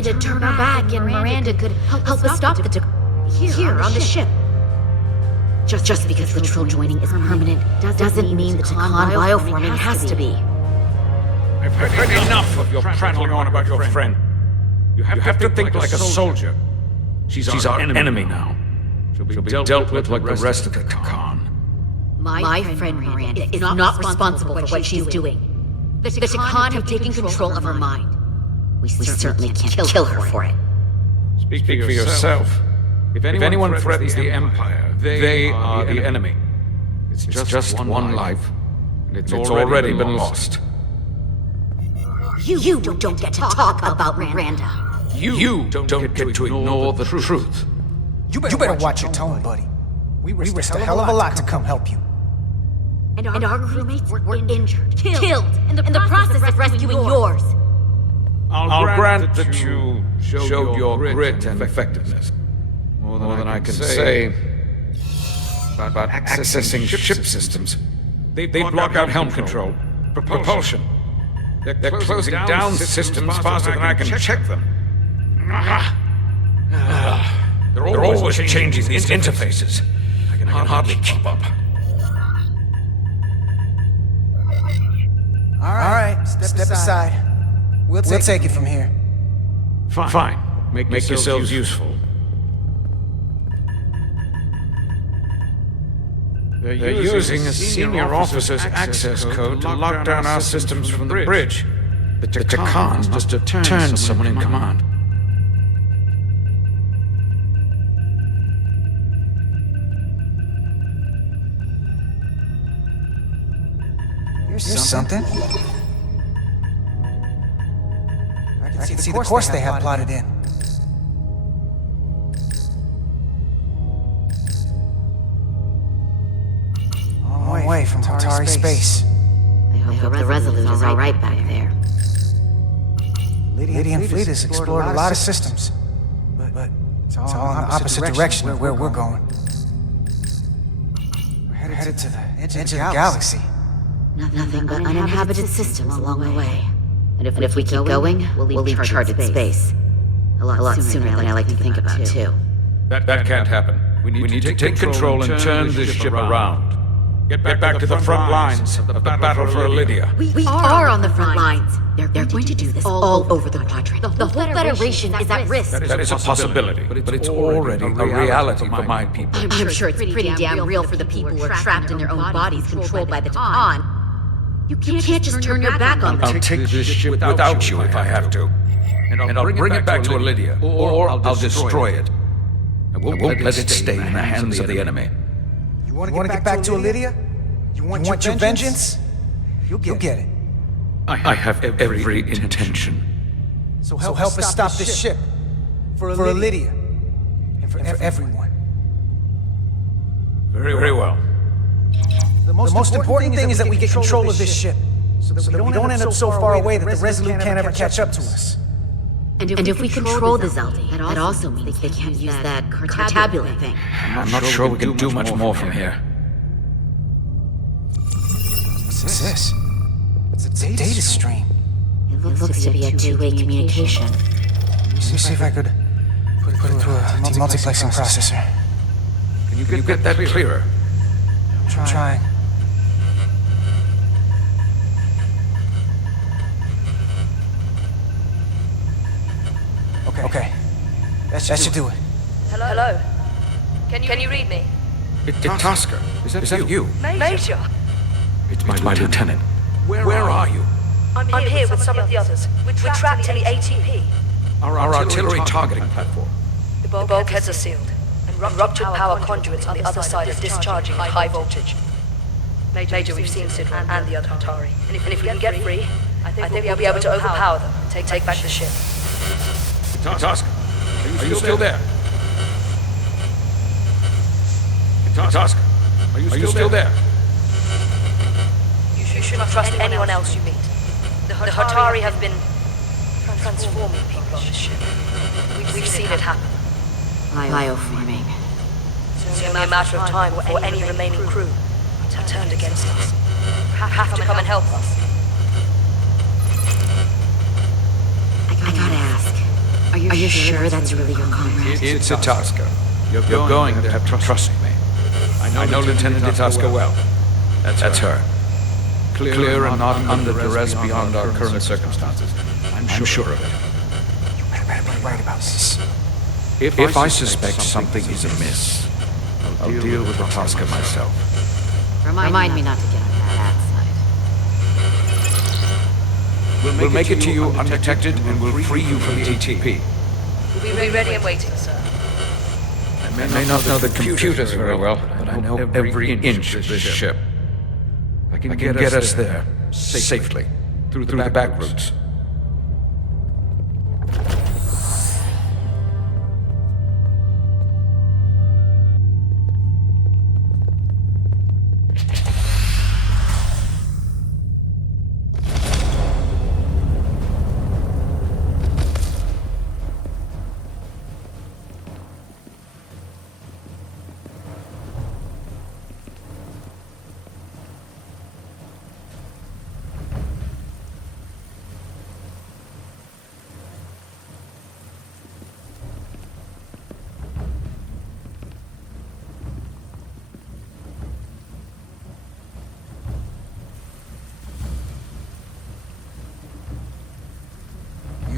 need to turn her back, and Miranda could help us stop the here on the ship. Just because control joining is permanent doesn't mean the Takan bioforming has to be. I've heard enough of your prattling on about your friend. You have to think like a soldier. She's our enemy now. She'll be dealt with like the rest of the Takan. My friend Miranda is not responsible for what she's doing. The Takan have taken control of her mind. We certainly can't kill her for it. Speak for yourself. If anyone threatens the Empire, they are the enemy. It's just one life, and it's already been lost. You don't get to talk about Miranda. You don't get to ignore the truth. You better watch your tone, buddy. We risked a hell of a lot to come help you. And our crewmates were injured, killed, in the process of rescuing yours. I'll grant that you showed your grit and effectiveness. More than I can say about accessing ship systems. They block out helm control, propulsion. They're closing down systems faster than I can check them. They're always changing these interfaces. I can hardly keep up. All right, step aside. We'll take it from here. Fine. Make yourselves useful. They're using a senior officer's access code to lock down our systems from the bridge. The Takan must have turned someone in command. Here's something. I can see the course they have plotted in. Long way from Atari space. I hope the Resolute is all right back there. The Lydian fleet has explored a lot of systems, but it's all in the opposite direction of where we're going. We're headed to the edge of the galaxy. Nothing but uninhabited systems along the way. And if we keep going, we'll leave charted space. A lot sooner than I like to think about, too. That can't happen. We need to take control and turn this ship around. Get back to the front lines of the battle for Lydia. We are on the front lines. They're going to do this all over the quadrant. The whole Federation is at risk. That is a possibility, but it's already a reality for my people. I'm sure it's pretty damn real for the people who are trapped in their own bodies controlled by the Takan. You can't just turn your back on them. I'll take this ship without you if I have to. And I'll bring it back to Lydia, or I'll destroy it. I won't let it stay in the hands of the enemy. You want to get back to Lydia? You want your vengeance? You'll get it. I have every intention. So help us stop this ship. For Lydia. And for everyone. Very well. The most important thing is that we get control of this ship. So that we don't end up so far away that the Resolute can't ever catch up to us. And if we control the Zeldi, that also means they can't use that Cartabulate thing. I'm not sure we can do much more from here. What's this? It's a data stream. It looks to be a two-way communication. Let me see if I could put it through a multiplexing processor. Can you get that clearer? I'm trying. Okay. That should do it. Hello? Can you read me? It's Tosca. Is that you? Major! It's my lieutenant. Where are you? I'm here with some of the others. We're trapped in the ATP. Our artillery targeting platform. The bulkheads are sealed, and ruptured power conduits on the other side are discharging at high voltage. Major, we've seen Sidran and the other Atari. And if we can get free, I think we'll be able to overpower them and take back the ship. Tosca, are you still there? Tosca, are you still there? You shouldn't trust anyone else you meet. The Hatari have been transforming people on this ship. We've seen it happen. Bioforming. It's only a matter of time before any remaining crew are turned against us. Have to come and help us. I gotta ask, are Are you sure that's really your comrade? It's Itasca. You're going to have to trust me. I know Lieutenant Itasca well. That's her. Clear and not under duress beyond our current circumstances. I'm sure of it. You better be right about this. If I suspect something is amiss, I'll deal with Itasca myself. Remind me not to get on that side. We'll make it to you undetected and we'll free you from the ATP. We'll be ready and waiting, sir. I may not know the computers very well, but I know every inch of this ship. I can get us there safely through the back routes.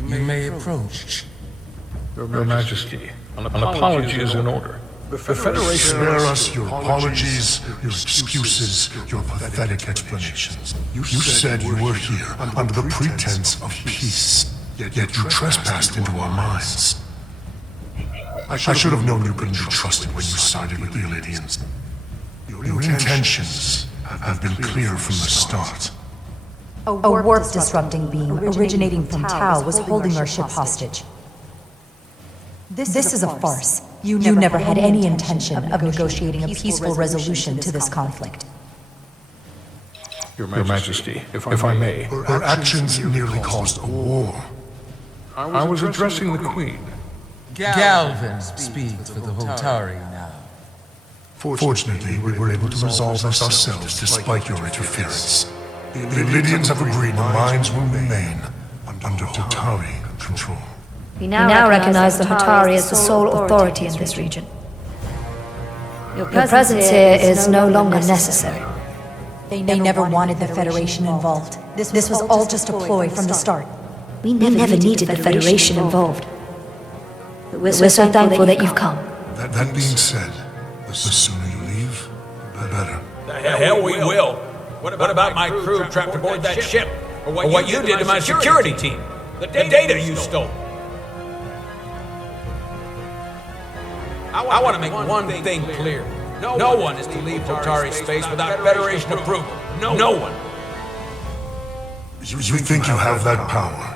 You may approach. Your Majesty, an apology is in order. The Federation... Spare us your apologies, your excuses, your pathetic explanations. You said you were here under the pretense of peace, yet you trespassed into our minds. I should have known you couldn't be trusted when you sided with the Elydians. Your intentions have been clear from the start. A warp-disrupting beam originating from Tau was holding our ship hostage. This is a farce. You never had any intention of negotiating a peaceful resolution to this conflict. Your Majesty, if I may. Her actions nearly caused a war. I was addressing the Queen. Galvin speaks for the Hotari now. Fortunately, we were able to resolve this ourselves despite your interference. The Elydians have agreed the mines will remain under Hotari control. We now recognize the Hotari as the sole authority in this region. Your presence here is no longer necessary. They never wanted the Federation involved. This was all just a ploy from the start. We never needed the Federation involved. But we're so thankful that you've come. That being said, the sooner you leave, the better. The hell we will. What about my crew trapped aboard that ship? Or what you did to my security team? The data you stole? I want to make one thing clear. No one is to leave Hotari space without Federation approval. No one. You think you have that power,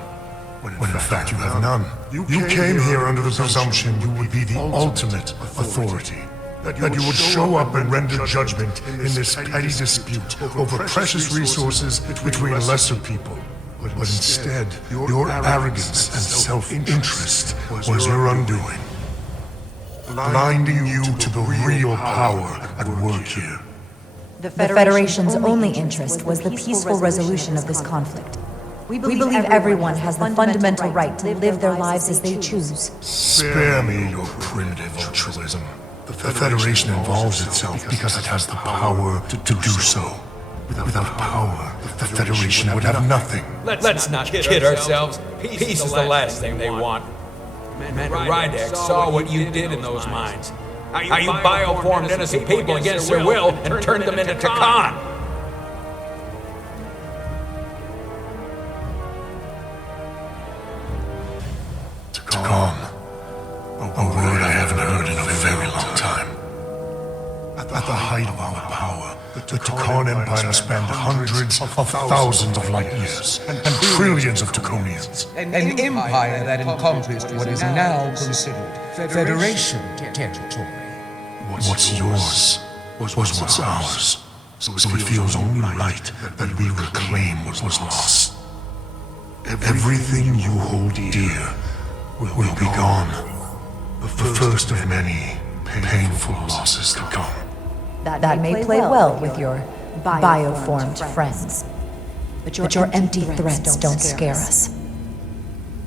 when in fact you have none. You came here under the presumption you would be the ultimate authority. That you would show up and render judgment in this petty dispute over precious resources between lesser people. But instead, your arrogance and self-interest was your undoing, blinding you to the real power at work here. The Federation's only interest was the peaceful resolution of this conflict. We believe everyone has the fundamental right to live their lives as they choose. Spare me your primitive altruism. The Federation involves itself because it has the power to do so. Without power, the Federation would have nothing. Let's not kid ourselves. Peace is the last thing they want. Commander Rydek saw what you did in those mines. How you bioformed innocent people against their will and turned them into Takan. Takan. A word I haven't heard in a very long time. At the height of our power, the Takan Empire spanned hundreds of thousands of light years and trillions of Taconians. An empire that encompassed what is now considered Federation territory. What's yours was what's ours. So it feels only right that we reclaim what was lost. Everything you hold dear will be gone. The first of many painful losses to come. That may play well with your bioformed friends. But your empty threats don't scare us.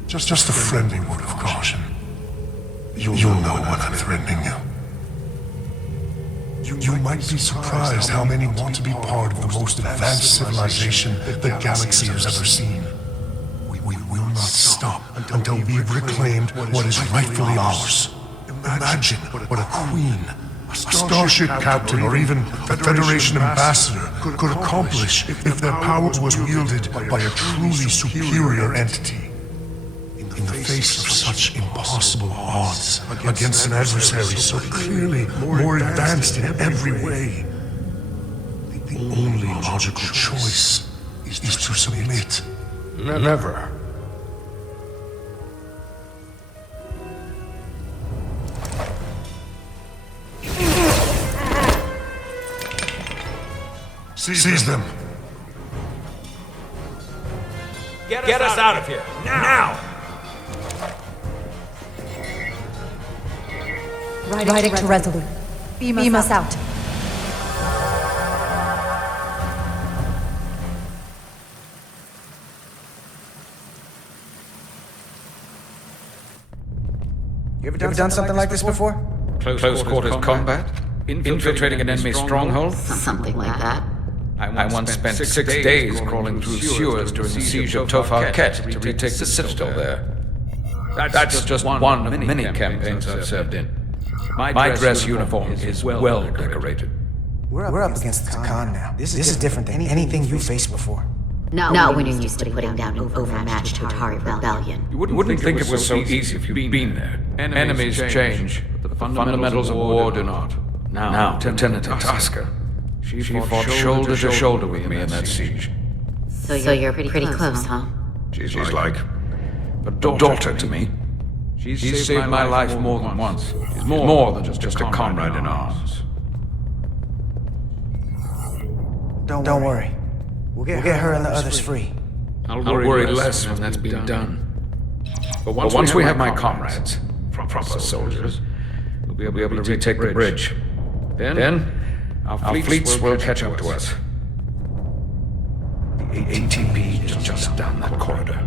Just a friendly word of caution. You'll know when I'm threatening you. You might be surprised how many want to be part of the most advanced civilization the galaxy has ever seen. We will not stop until we've reclaimed what is rightfully ours. Imagine what a queen, a starship captain, or even a Federation ambassador could accomplish if their power was wielded by a truly superior entity. In the face of such impossible odds against an adversary so clearly more advanced in every way, the only logical choice is to submit. Never. Seize them. Get us out of here. Now! Rydick to Resolute. Beam us out. You ever done something like this before? Close quarters combat? Infiltrating an enemy stronghold? Something like that. I once spent 6 days crawling through sewers during the siege of Tofar Ket to retake the citadel there. That's just one of many campaigns I've served in. My dress uniform is well decorated. We're up against the Khan now. This is different than anything you faced before. Not when you're used to putting down an overmatched Hatari rebellion. You wouldn't think it was so easy if you'd been there. Enemies change, but the fundamentals of war do not. Now, Lieutenant Ataska, she fought shoulder to shoulder with me in that siege. So you're pretty close, huh? She's like a daughter to me. She's saved my life more than once. She's more than just a comrade in arms. Don't worry. We'll get her and the others free. I'll worry less when that's been done. But once we have my comrades, proper soldiers, we'll be able to retake the bridge. Then our fleets will catch up to us. The ATP is just down that corridor.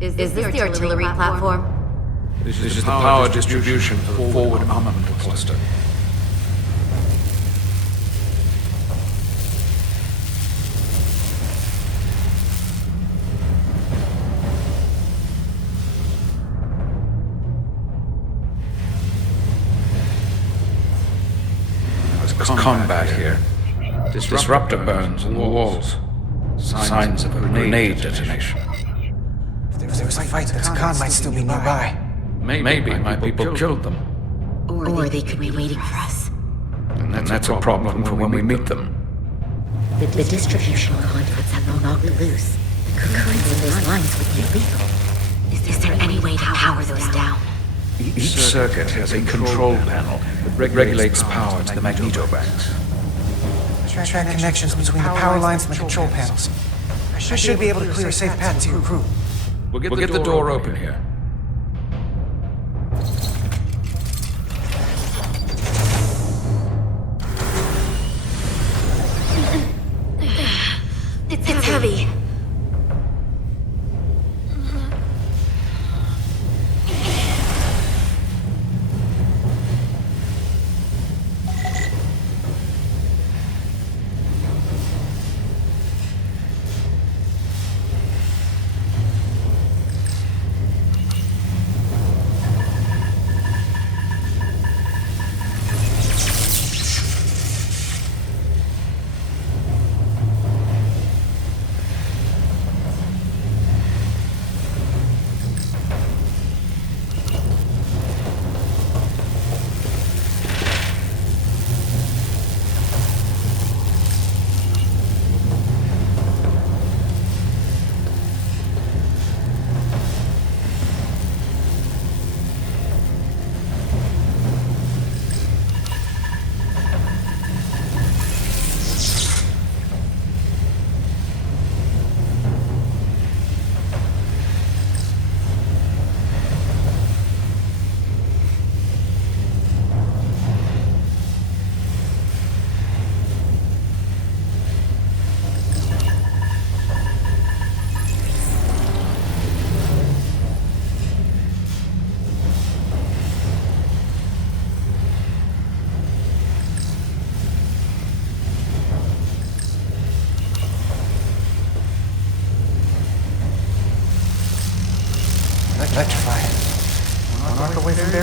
Is this the artillery platform? This is the power distribution for the forward armament cluster. There's combat here. Disruptor burns in the walls. Signs of a grenade detonation. If there was a fight, the Khan might still be nearby. Maybe my people killed them. Or they could be waiting for us. And that's a problem for when we meet them. The distribution conduits have been knocked loose. The currents of those lines would be lethal. Is there any way to power those down? Each circuit has a control panel that regulates power to the magneto-banks. Track connections between the power lines and the control panels. I should be able to clear a safe path to your crew. We'll get the door open here. It's heavy.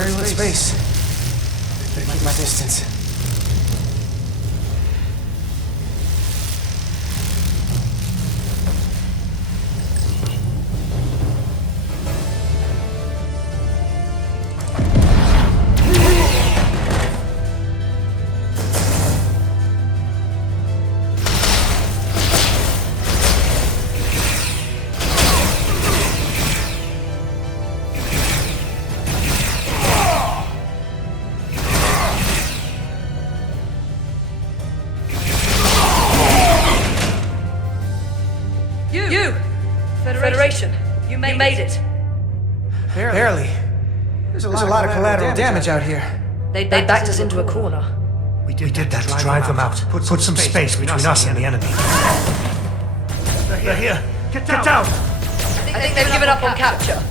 everyone's face. Keep my distance. You! Federation, you made it. Barely. There's a lot of collateral damage out here. They backed us into a corner. We did that to drive them out. Put some space between us and the enemy. They're here. Get down! I think they've given up on capture.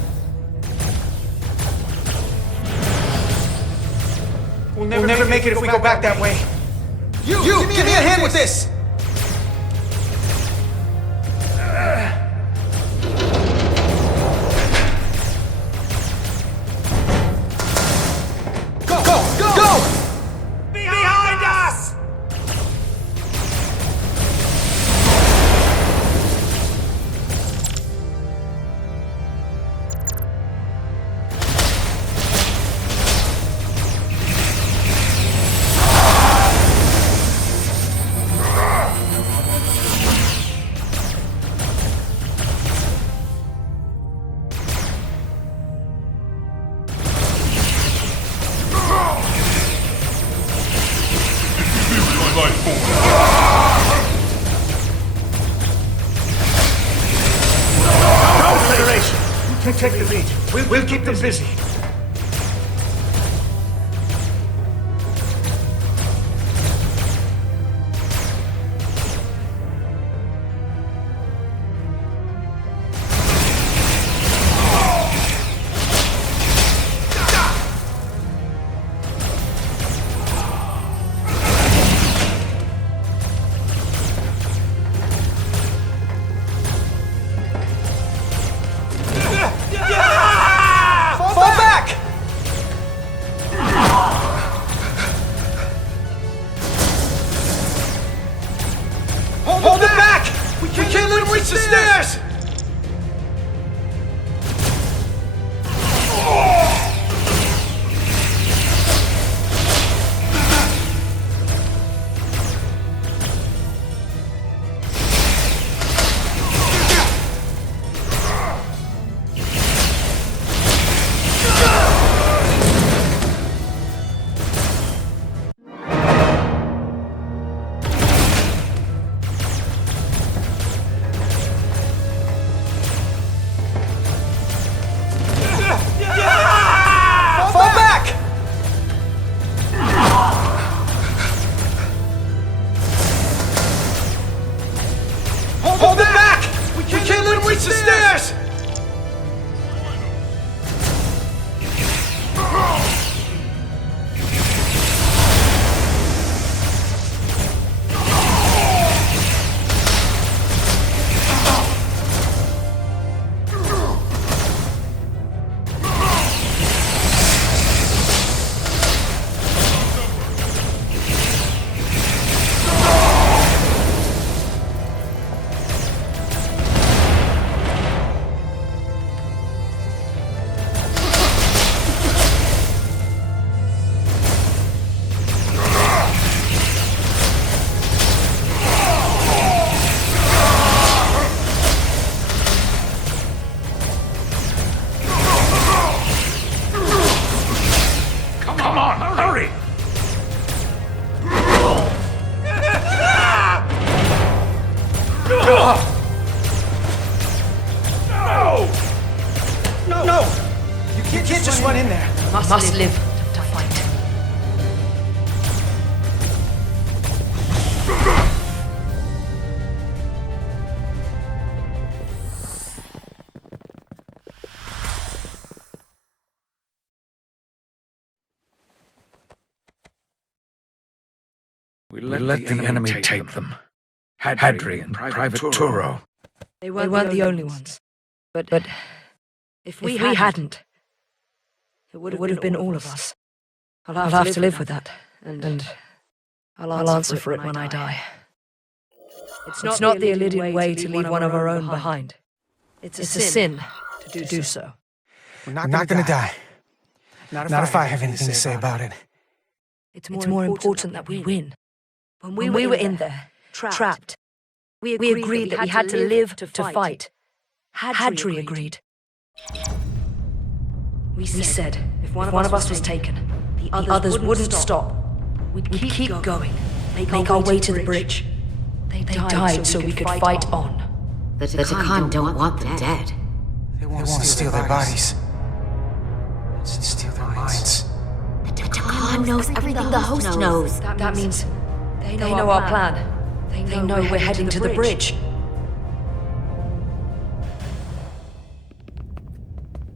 We'll never make it if we go back that way. You! Give me a hand with this! Go! Behind us! Take the lead. We'll keep them busy. Fall back! Hold it back! We can't let him reach the stairs! Hold it back! We can't let him reach the stairs! Come on, hurry! No! You can't just run in there. Must live to fight. We let the enemy take them. Hadri and Private Turo. They weren't the only ones. But if we hadn't, It would have been all of us. I'll have to live with that, and I'll answer for it when I die. It's not the Illidian way to leave one of our own behind. It's a sin to do so. We're not gonna die. Not if I have anything to say about it. It's more important that we win. When we were in there, trapped, we agreed that we had to live to fight. Hadri agreed. We said if one of us was taken, the others wouldn't stop. We'd keep going, make our way to the bridge. They died so we could fight on. The Takan don't want them dead. They won't steal their bodies. They'll steal their minds. The Takan knows everything the host knows. That means they know our plan. They know we're heading to the bridge.